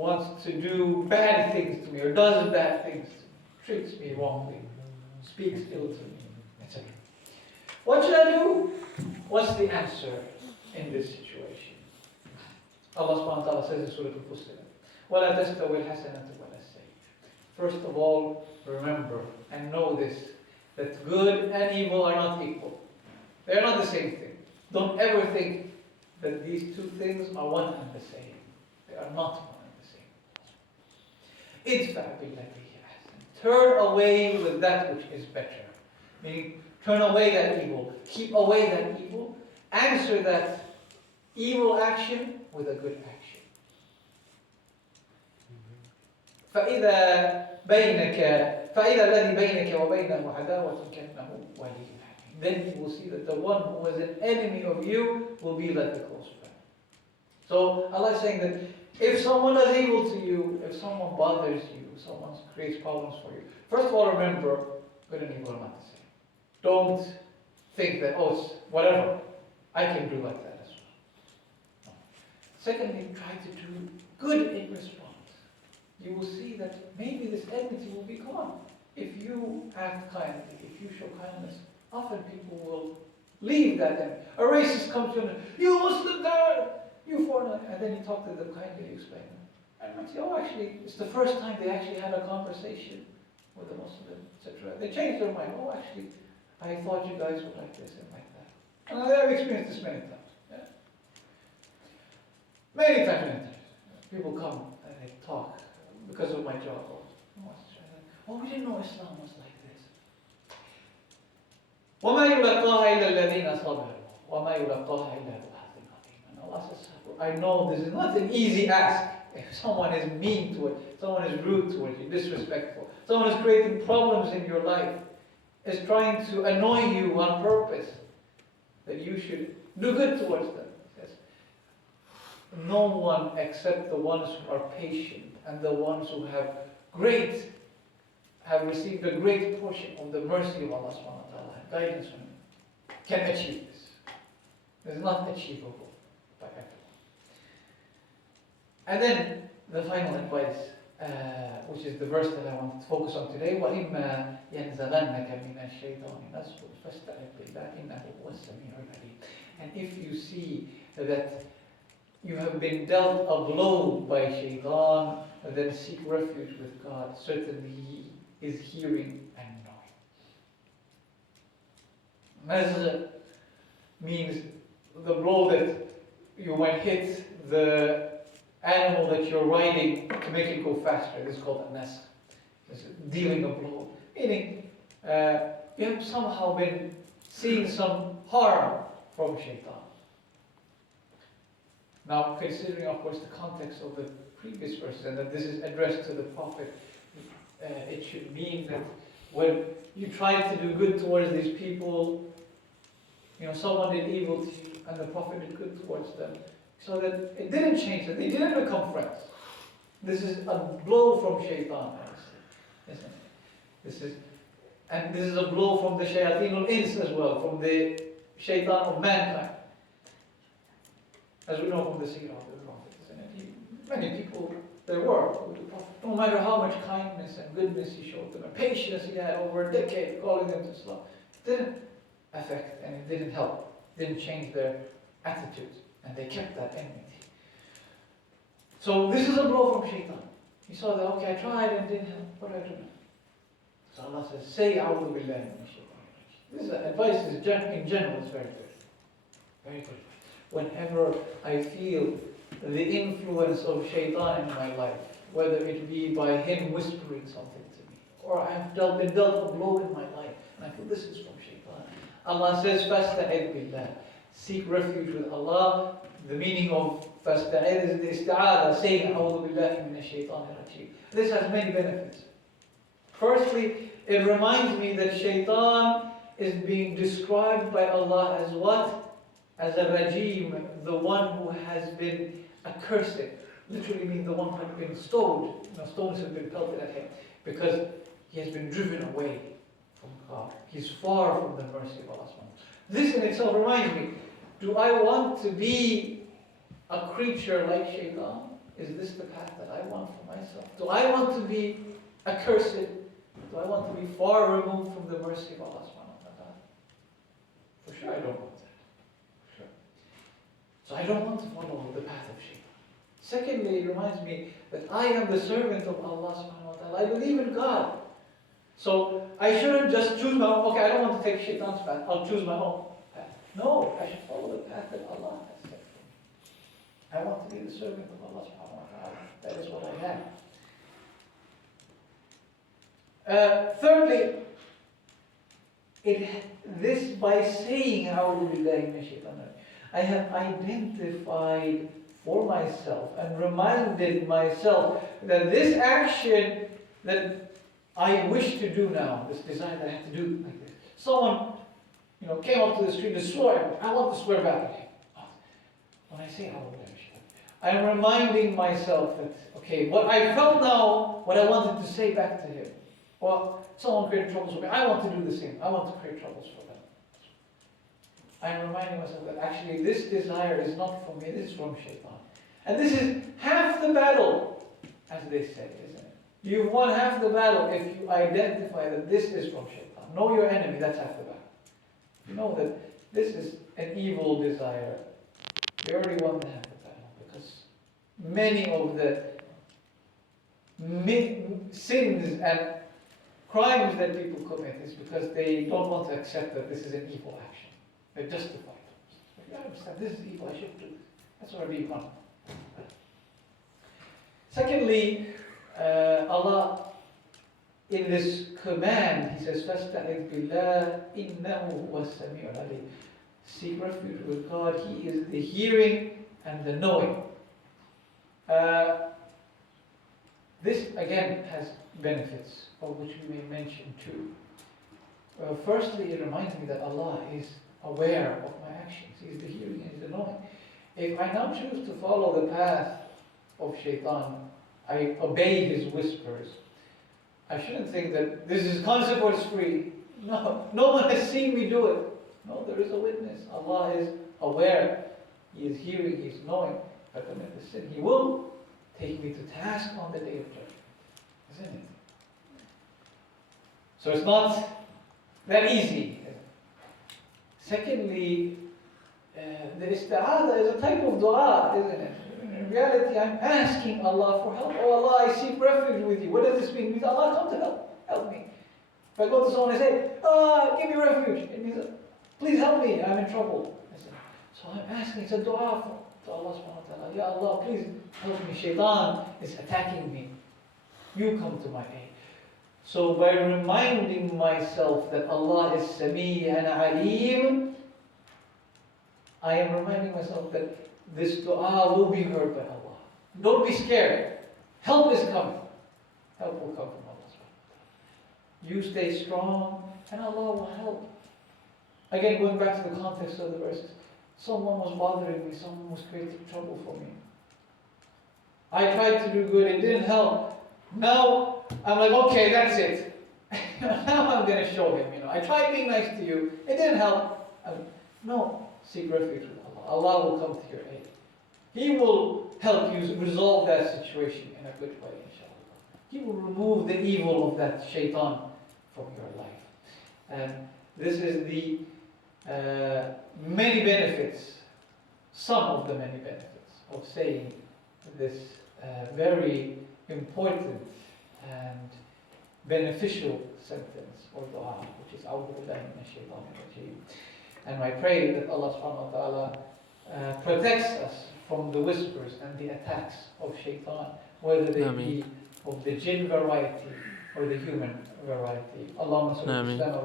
wants to do bad things to me, or does bad things to me, treats me wrongly, speaks ill to me, etc. What should I do? What's the answer in this situation? Allah subhanahu wa ta'ala says in Sura Fusilat, وَلَا تَسْتَوِي الْحَسَنَةُ وَلَا السَّيِّئَةُ. First of all, remember and know this, that good and evil are not equal. They are not the same thing. Don't ever think that these two things are one and the same. They are not one and the same. idfa billati hiya ahsan. Turn away with that which is better. Meaning, turn away that evil. Keep away that evil. Answer that evil action with a good action. فإذا الذي بينك وبينه عداوة كأنه ولي. Then you will see that the one who was an enemy of you will be like a close friend. So Allah is saying that if someone does evil to you, if someone bothers you, if someone creates problems for you, first of all remember, good and evil are not the same. Don't think that, oh, it's whatever, I can do like that as well. No. Secondly, try to do good in response. You will see that maybe this enmity will be gone. If you act kindly, if you show kindness, often people will leave that enemy. A racist comes to you, you Muslim there, you foreigner, and then you talk to them kindly, you explain them. And you say, oh, actually, it's the first time they actually had a conversation with a Muslim, etc. They changed their mind. Oh, actually, I thought you guys were like this and like that. And I've experienced this many times. Yeah? Many times. People come and they talk because of my job. Oh, we didn't know Islam was like this. وَمَا يُلَقَّاهَا إِلَّا الَّذِينَ صَبَرُوا وَمَا يُلَقَّاهَا إِلَّا ذُو حَظٍّ عَظِيمٍ. And Allah says, I know this is not an easy ask. If someone is mean to it, someone is rude to it, disrespectful, someone is creating problems in your life, is trying to annoy you on purpose, that you should do good towards them. Yes. No one except the ones who are patient and the ones who have received a great portion of the mercy of Allah subhanahu wa ta'ala, guidance from Him, can achieve this. It is not achievable by everyone. And then the final advice, which is the verse that I want to focus on today, وَإِمَّا يَنْزَغَنَّكَ مِنَ الشَّيْطَانِ نَزْغٌ فَاسْتَعِذْ بِاللَّهِ إِنَّهُ هُوَ السَّمِيعُ الْعَلِيمُ. And if you see that you have been dealt a blow by shaitan, then seek refuge with God. Certainly He is hearing and knowing. Nazgh means the blow that you might hit the animal that you're riding to make it go faster. This is called a nazgh. It's dealing a blow. Meaning, you have somehow been seeing some harm from shaitan. Now, considering, of course, the context of the previous verses, and that this is addressed to the Prophet, it should mean that when you try to do good towards these people, someone did evil to you, and the Prophet did good towards them, so that it didn't change them. They didn't become friends. This is a blow from shaitan, isn't it? This is a blow from the shayateen al-ins as well, from the shaitan of mankind. As we know from the seerah of the Prophet, many people there were with the Prophet. No matter how much kindness and goodness he showed them, and patience he had over a decade calling them to Islam, it didn't affect and it didn't help, it didn't change their attitudes, and they kept that enmity. So this is a blow from shaitan. He saw that, okay, I tried and it didn't help, what do I do now? So Allah says, say A'udhu Billahi Minash Shaitanir Rajeem. This advice in general is very good. Very good. Whenever I feel the influence of shaitan in my life, whether it be by him whispering something to me, or I have been dealt a blow in my life, and I feel this is from shaitan, Allah says, فَاسْتَعِذْ بِاللَّهِ. Seek refuge with Allah. The meaning of فَاسْتَعِذْ is the isti'ādah, saying أَعُوذُ بِاللَّهِ مِنَ الشَّيْطَانِ الرَّجِيمِ. This has many benefits. Firstly, it reminds me that shaitan is being described by Allah as what? As a rajim, the one who has been accursed. Literally means the one who has been stoned. Stones have been pelted at him because he has been driven away from God. He's far from the mercy of Allah. This in itself reminds me, do I want to be a creature like shaitan? is this the path that I want for myself? Do I want to be accursed? Do I want to be far removed from the mercy of Allah subhanahu wa ta'ala? For sure I don't want that. For sure. So I don't want to follow the path of shaitan. Secondly, it reminds me that I am the servant of Allah subhanahu wa ta'ala. I believe in God. So I shouldn't just choose my own, okay, I don't want to take shaitan's path, I'll choose my own path. No, I should follow the path that Allah has set for me. I want to be the servant of Allah subhanahu wa ta'ala. That is what I am. Thirdly, this by saying A'udhu Billahi Minash Shaitanir Rajeem, I have identified for myself and reminded myself that this action that I wish to do now, this desire that I have to do like this. Someone, came up to the street and swore at me. I want to swear back at him. When I say A'udhu Billahi Minash Shaitanir Rajeem, I'm reminding myself that, okay, what I felt now, what I wanted to say back to him. Well, someone created troubles for me. I want to do the same. I want to create troubles for them. I'm reminding myself that actually this desire is not from me, this is from shaitan. And this is half the battle, as they say, isn't it? You've won half the battle if you identify that this is from shaitan. Know your enemy, that's half the battle. You know that this is an evil desire. You already won the half the battle, because many of the sins and crimes that people commit is because they don't want to accept that this is an evil action. They justify it. I understand, this is evil, I shouldn't do this. That's already wrong. Secondly, Allah, in this command, He says, فَاسْتَعِذْ بِاللَّهِ إِنَّهُ هُوَ السَّمِيعُ الْعَلِيمُ. Seek refuge with God, He is the hearing and the knowing. This, again, has benefits, of which we may mention too. Firstly, it reminds me that Allah is aware of my actions. He is the hearing and the knowing. If I now choose to follow the path of shaitan, I obey his whispers, I shouldn't think that this is consequence free. No one has seen me do it. No, there is a witness. Allah is aware. He is hearing, He is knowing. If I commit the sin, He will take me to task on the day of judgment. Isn't it? So it's not that easy. Secondly, the isti'adah is a type of dua, isn't it? In reality, I'm asking Allah for help. Oh Allah, I seek refuge with you. What does this mean? It means Allah, come to help me. If I go to someone and say, give me refuge, it means, please help me, I'm in trouble. So I'm asking, it's a dua to Allah subhanahu wa ta'ala. Ya Allah, please help me. Shaitan is attacking me. You come to my aid. So by reminding myself that Allah is Sami and Alim, I am reminding myself that this dua will be heard by Allah. Don't be scared. Help is coming. Help will come from Allah. You stay strong and Allah will help. Again, going back to the context of the verses. Someone was bothering me. Someone was creating trouble for me. I tried to do good. It didn't help. Now, I'm like, okay, that's it. Now I'm going to show him, I tried being nice to you. It didn't help. No, seek refuge with Allah. Allah will come to your aid. He will help you resolve that situation in a good way, inshallah. He will remove the evil of that shaitan from your life. And this is the many benefits, some of the many benefits of saying this very important and beneficial sentence or dua, which is A'udhu Billahi Minash Shaitanir Rajeem. And I pray that Allah subhanahu wa ta'ala protects us from the whispers and the attacks of shaitan, whether they be of the jinn variety or the human variety. Allahumma salli ala